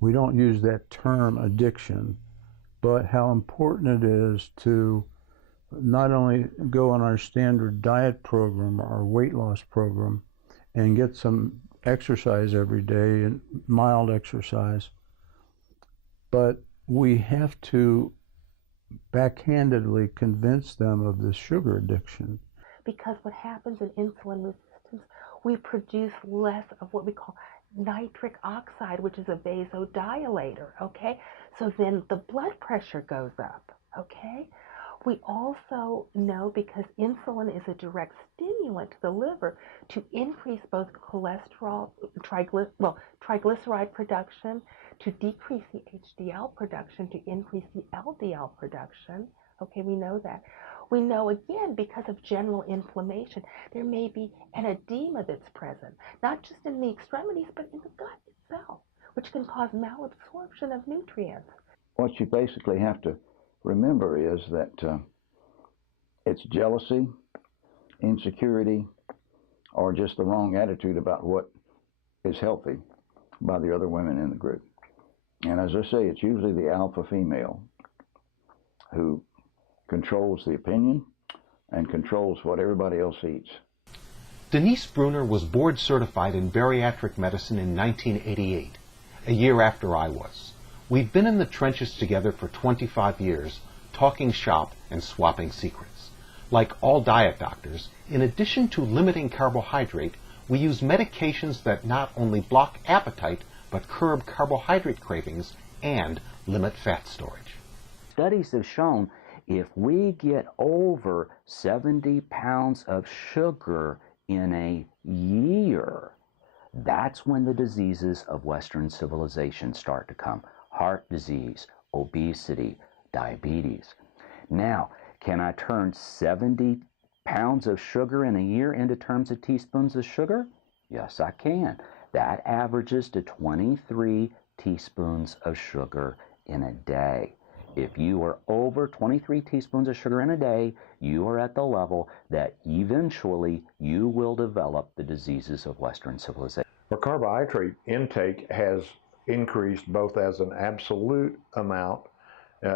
we don't use that term addiction, but how important it is to not only go on our standard diet program, our weight loss program, and get some exercise every day, and mild exercise, but we have to backhandedly convince them of this sugar addiction. Because what happens in insulin resistance, we produce less of what we call nitric oxide, which is a vasodilator, okay? So then the blood pressure goes up, okay? We also know, because insulin is a direct stimulant to the liver, to increase both cholesterol, triglyceride production, to decrease the HDL production, to increase the LDL production. Okay, we know that. We know, again, because of general inflammation, there may be an edema that's present, not just in the extremities, but in the gut itself, which can cause malabsorption of nutrients. What you basically have to remember is that it's jealousy, insecurity, or just the wrong attitude about what is healthy by the other women in the group. And as I say, it's usually the alpha female who controls the opinion and controls what everybody else eats. Denise Bruner was board certified in bariatric medicine in 1988, a year after I was. We've been in the trenches together for 25 years, talking shop and swapping secrets. Like all diet doctors, in addition to limiting carbohydrate, we use medications that not only block appetite, but curb carbohydrate cravings and limit fat storage. Studies have shown if we get over 70 pounds of sugar in a year, that's when the diseases of Western civilization start to come. Heart disease, obesity, diabetes. Now, can I turn 70 pounds of sugar in a year into terms of teaspoons of sugar? Yes, I can. That averages to 23 teaspoons of sugar in a day. If you are over 23 teaspoons of sugar in a day, you are at the level that eventually you will develop the diseases of Western civilization. Our carbohydrate intake has increased both as an absolute amount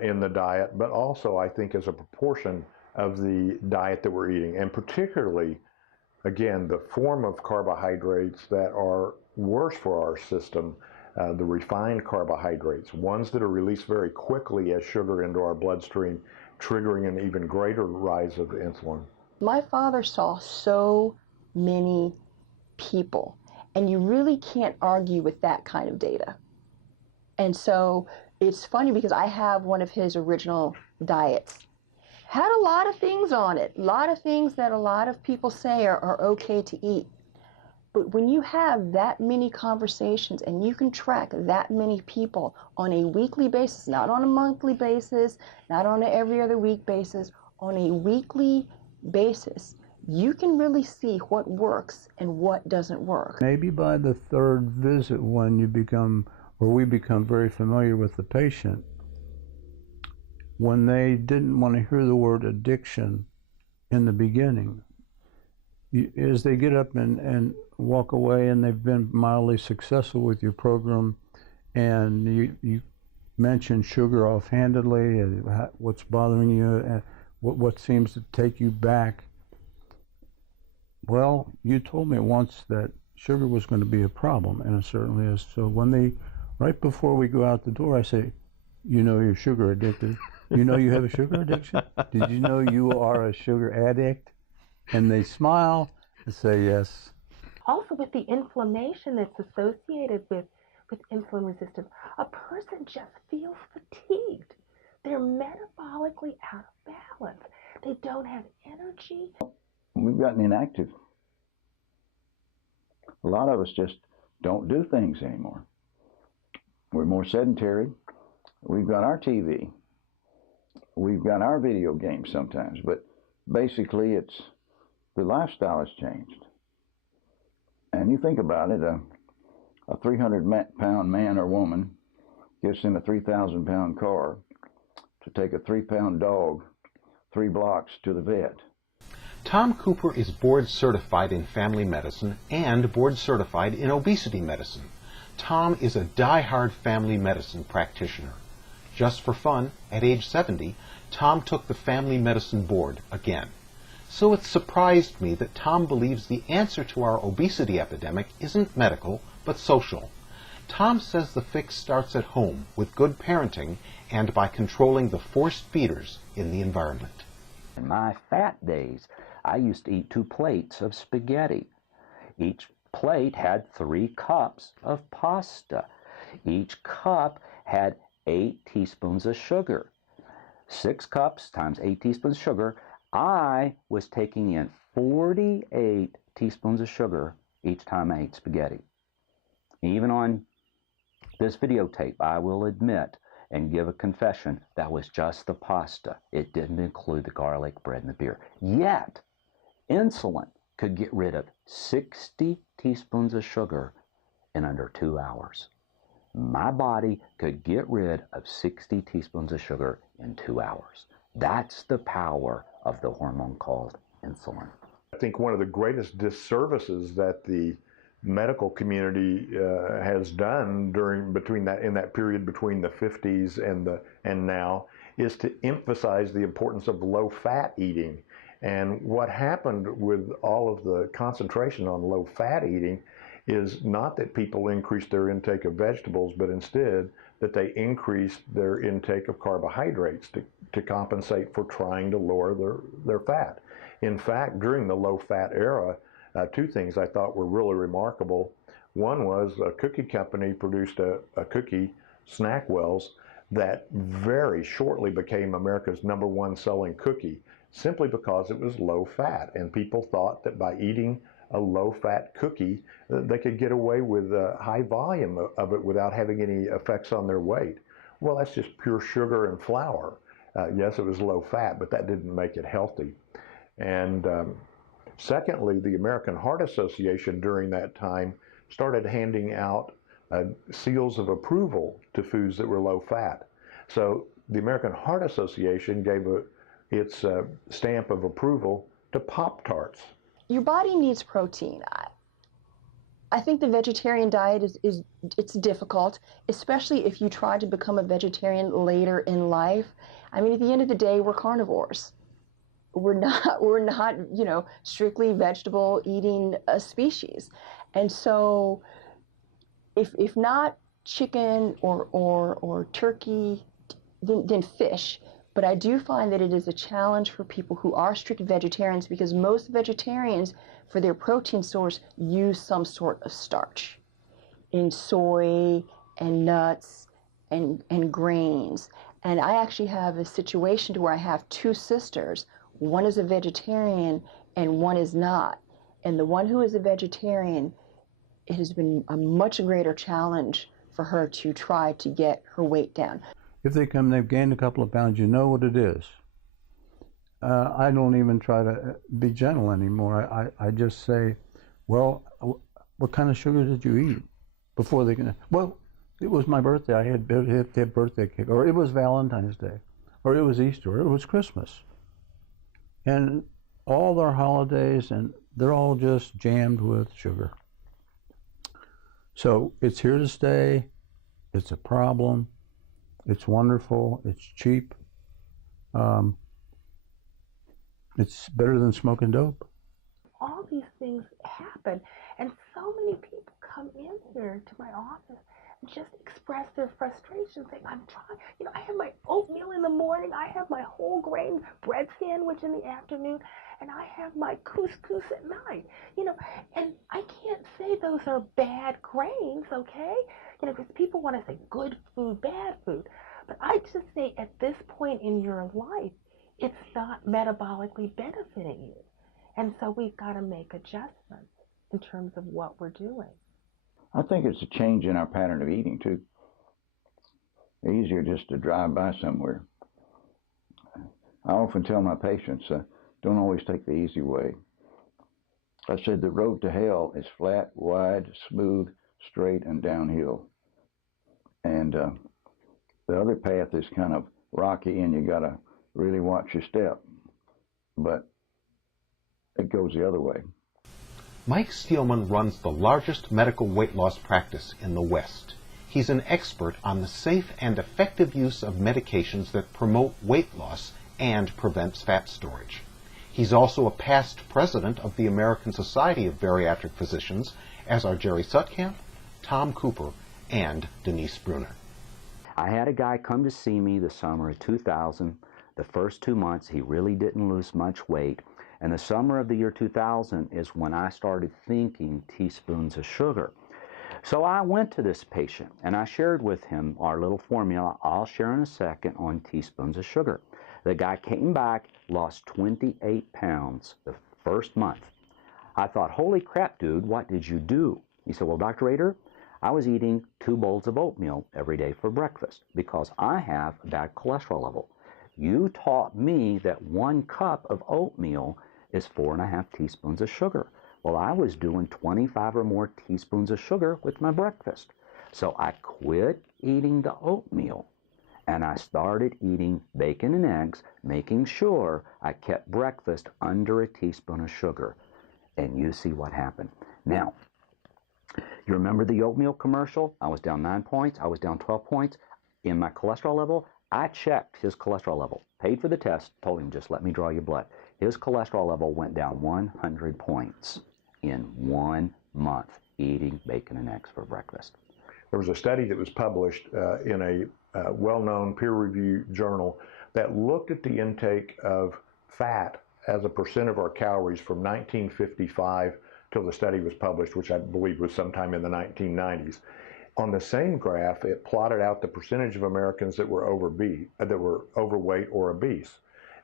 in the diet, but also I think as a proportion of the diet that we're eating, and particularly, again, the form of carbohydrates that are worse for our system, the refined carbohydrates, ones that are released very quickly as sugar into our bloodstream, triggering an even greater rise of insulin. My father saw so many people, and you really can't argue with that kind of data. And so it's funny because I have one of his original diets. Had a lot of things on it, a lot of things that a lot of people say are okay to eat. But when you have that many conversations and you can track that many people on a weekly basis, not on a monthly basis, not on an every other week basis, on a weekly basis, you can really see what works and what doesn't work. Maybe by the third visit, when you become, or we become very familiar with the patient, when they didn't want to hear the word addiction in the beginning, as they get up and walk away and they've been mildly successful with your program, and you mention sugar offhandedly, what's bothering you, what seems to take you back. Well, you told me once that sugar was going to be a problem, and it certainly is. So when they, right before we go out the door, I say, you know you're sugar addicted. You know you have a sugar addiction? Did you know you are a sugar addict? And they smile and say yes. Also, with the inflammation that's associated with insulin resistance, a person just feels fatigued. They're metabolically out of balance. They don't have energy. We've gotten inactive. A lot of us just don't do things anymore. We're more sedentary. We've got our TV. We've got our video games sometimes, but basically it's the lifestyle has changed. And you think about it, a 300-pound man or woman gets in a 3,000-pound car to take a 3-pound dog 3 blocks to the vet. Tom Cooper is board certified in family medicine and board certified in obesity medicine. Tom is a die-hard family medicine practitioner. Just for fun, at age 70, Tom took the family medicine board again. So it surprised me that Tom believes the answer to our obesity epidemic isn't medical, but social. Tom says the fix starts at home with good parenting and by controlling the forced feeders in the environment. In my fat days, I used to eat 2 plates of spaghetti. Each plate had 3 cups of pasta. Each cup had 8 teaspoons of sugar. 6 cups times 8 teaspoons of sugar. I was taking in 48 teaspoons of sugar each time I ate spaghetti. Even on this videotape, I will admit and give a confession, that was just the pasta. It didn't include the garlic bread and the beer. Yet, insulin could get rid of 60 teaspoons of sugar in under 2 hours. My body could get rid of 60 teaspoons of sugar in 2 hours. That's the power of the hormone called insulin. I think one of the greatest disservices that the medical community has done in that period between the 50s and now is to emphasize the importance of low-fat eating. And what happened with all of the concentration on low-fat eating is not that people increased their intake of vegetables, but instead that they increased their intake of carbohydrates to compensate for trying to lower their fat. In fact, during the low-fat era, 2 things I thought were really remarkable. One was a cookie company produced a cookie, Snackwell's, that very shortly became America's #1 selling cookie, simply because it was low-fat, and people thought that by eating a low-fat cookie, they could get away with a high volume of it without having any effects on their weight. Well, that's just pure sugar and flour. Yes, it was low-fat, but that didn't make it healthy. And secondly, the American Heart Association during that time started handing out seals of approval to foods that were low-fat. So the American Heart Association gave its stamp of approval to Pop-Tarts. Your body needs protein. I think the vegetarian diet it's difficult, especially if you try to become a vegetarian later in life. I mean, at the end of the day, we're carnivores. We're not, strictly vegetable eating species. And so if not chicken or turkey, then fish. But I do find that it is a challenge for people who are strict vegetarians, because most vegetarians, for their protein source, use some sort of starch in soy and nuts and grains. And I actually have a situation to where I have 2 sisters. One is a vegetarian and one is not. And the one who is a vegetarian, it has been a much greater challenge for her to try to get her weight down. If they come, they've gained a couple of pounds, you know what it is. I don't even try to be gentle anymore. I just say, well, what kind of sugar did you eat before they can? Well, it was my birthday. I had birthday cake, or it was Valentine's Day, or it was Easter, or it was Christmas. And all their holidays, and they're all just jammed with sugar. So it's here to stay. It's a problem. It's wonderful. It's cheap. It's better than smoking dope. All these things happen, and so many people come in here to my office and just express their frustration, saying, I'm trying, I have my oatmeal in the morning, I have my whole grain bread sandwich in the afternoon, and I have my couscous at night, and I can't say those are bad grains, okay? Because people want to say good food, bad food. But I just say at this point in your life, it's not metabolically benefiting you. And so we've got to make adjustments in terms of what we're doing. I think it's a change in our pattern of eating, too. Easier just to drive by somewhere. I often tell my patients, don't always take the easy way. I said the road to hell is flat, wide, smooth, straight, and downhill. And the other path is kind of rocky, and you got to really watch your step. But it goes the other way. Mike Steelman runs the largest medical weight loss practice in the West. He's an expert on the safe and effective use of medications that promote weight loss and prevents fat storage. He's also a past president of the American Society of Bariatric Physicians, as are Jerry Sutkamp, Tom Cooper, and Denise Bruner. I had a guy come to see me the summer of 2000. The first 2 months, he really didn't lose much weight. And the summer of the year 2000 is when I started thinking teaspoons of sugar. So I went to this patient and I shared with him our little formula I'll share in a second on teaspoons of sugar. The guy came back, lost 28 pounds the first month. I thought, holy crap, dude, what did you do? He said, well, Dr. Rader, I was eating 2 bowls of oatmeal every day for breakfast because I have a bad cholesterol level. You taught me that 1 cup of oatmeal is 4.5 teaspoons of sugar. Well, I was doing 25 or more teaspoons of sugar with my breakfast. So I quit eating the oatmeal and I started eating bacon and eggs, making sure I kept breakfast under a teaspoon of sugar. And you see what happened. Now, you remember the oatmeal commercial? I was down 9 points. I was down 12 points. In my cholesterol level, I checked his cholesterol level, paid for the test, told him, just let me draw your blood. His cholesterol level went down 100 points in 1 month eating bacon and eggs for breakfast. There was a study that was published in a well-known peer-reviewed journal that looked at the intake of fat as a percent of our calories from 1955 till the study was published, which I believe was sometime in the 1990s. On the same graph, it plotted out the percentage of Americans that were overweight or obese.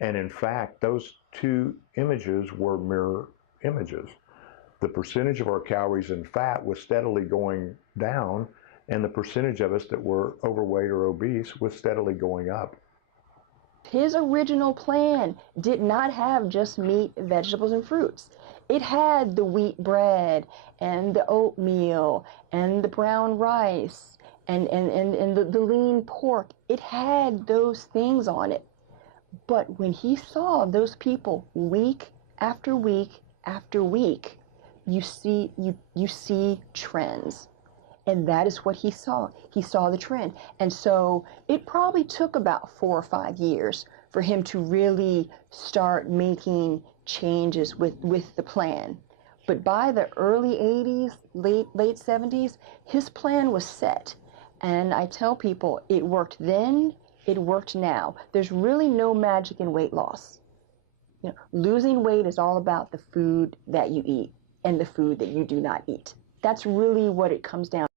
And in fact, those 2 images were mirror images. The percentage of our calories in fat was steadily going down, and the percentage of us that were overweight or obese was steadily going up. His original plan did not have just meat, vegetables, and fruits. It had the wheat bread and the oatmeal and the brown rice and the lean pork. It had those things on it. But when he saw those people week after week after week, you see trends. And that is what he saw. He saw the trend. And so it probably took about 4 or 5 years for him to really start making changes with the plan. But by the early 80s, late 70s, his plan was set. And I tell people, it worked then, it worked now. There's really no magic in weight loss. You know, losing weight is all about the food that you eat and the food that you do not eat. That's really what it comes down to.